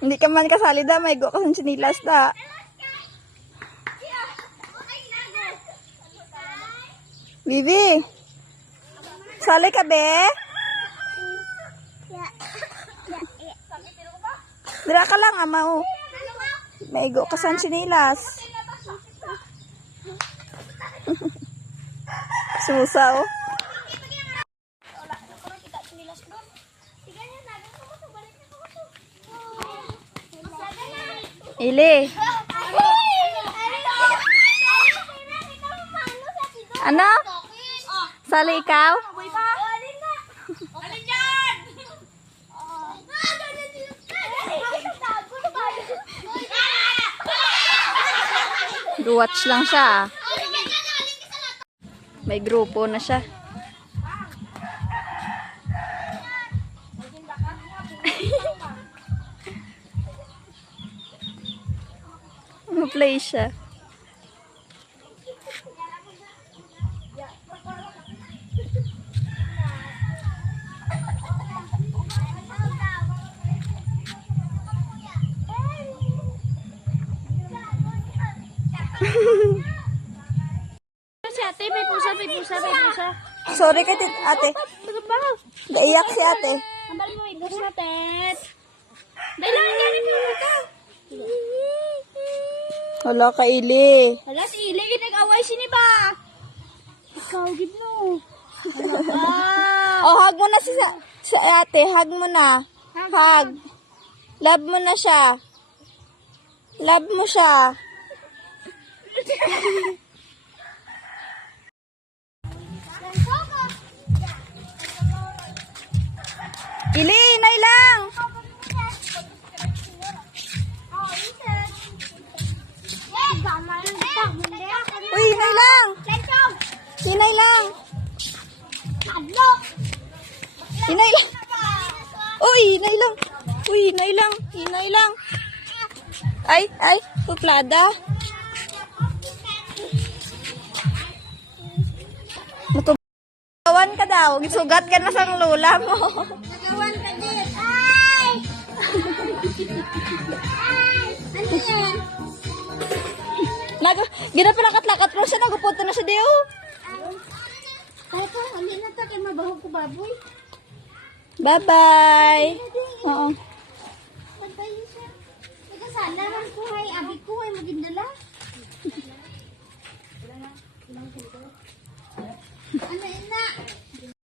Hindi ka man kasali da, may go ka sa sinilas da. Bibi, sali ka be? Dira ka lang ama o. May go ka sa sinilas. Susa o. Ili. Ano? Sali ikaw? Watch lang siya. May grupo na siya. Play siya. Si ate, may pusa. Sorry kay ate. Naiyak si ate. Ambal mo, ibus na, Tet. Dahil lang nangyari mo ito. Wala ka, Ili. Hala, si Ili, ginag-away siniba. Ikaw, gid mo. Oh, hug mo na si ate. Hug mo na. Hug. Love mo na siya. Love mo siya. Ili, inay lang. Uy, inay lang. Inay lang. Inay lang. Uy, inay lang. Uy, inay lang. Inay lang. Ay, puplada. Nagawan ka daw. Sugat ka na sa lula mo. Nagawan ka din. Ay! Ano yan? Ginapalakat-lakat mo siya. Nagupunta na siya diyo. Ay ko, hindi na ito. Kaya mabahog ko baboy. Bye-bye. Oo. Pantay siya. Nagkasala lang ko. Ay, abi ko. Ay, magindala. Ano yun?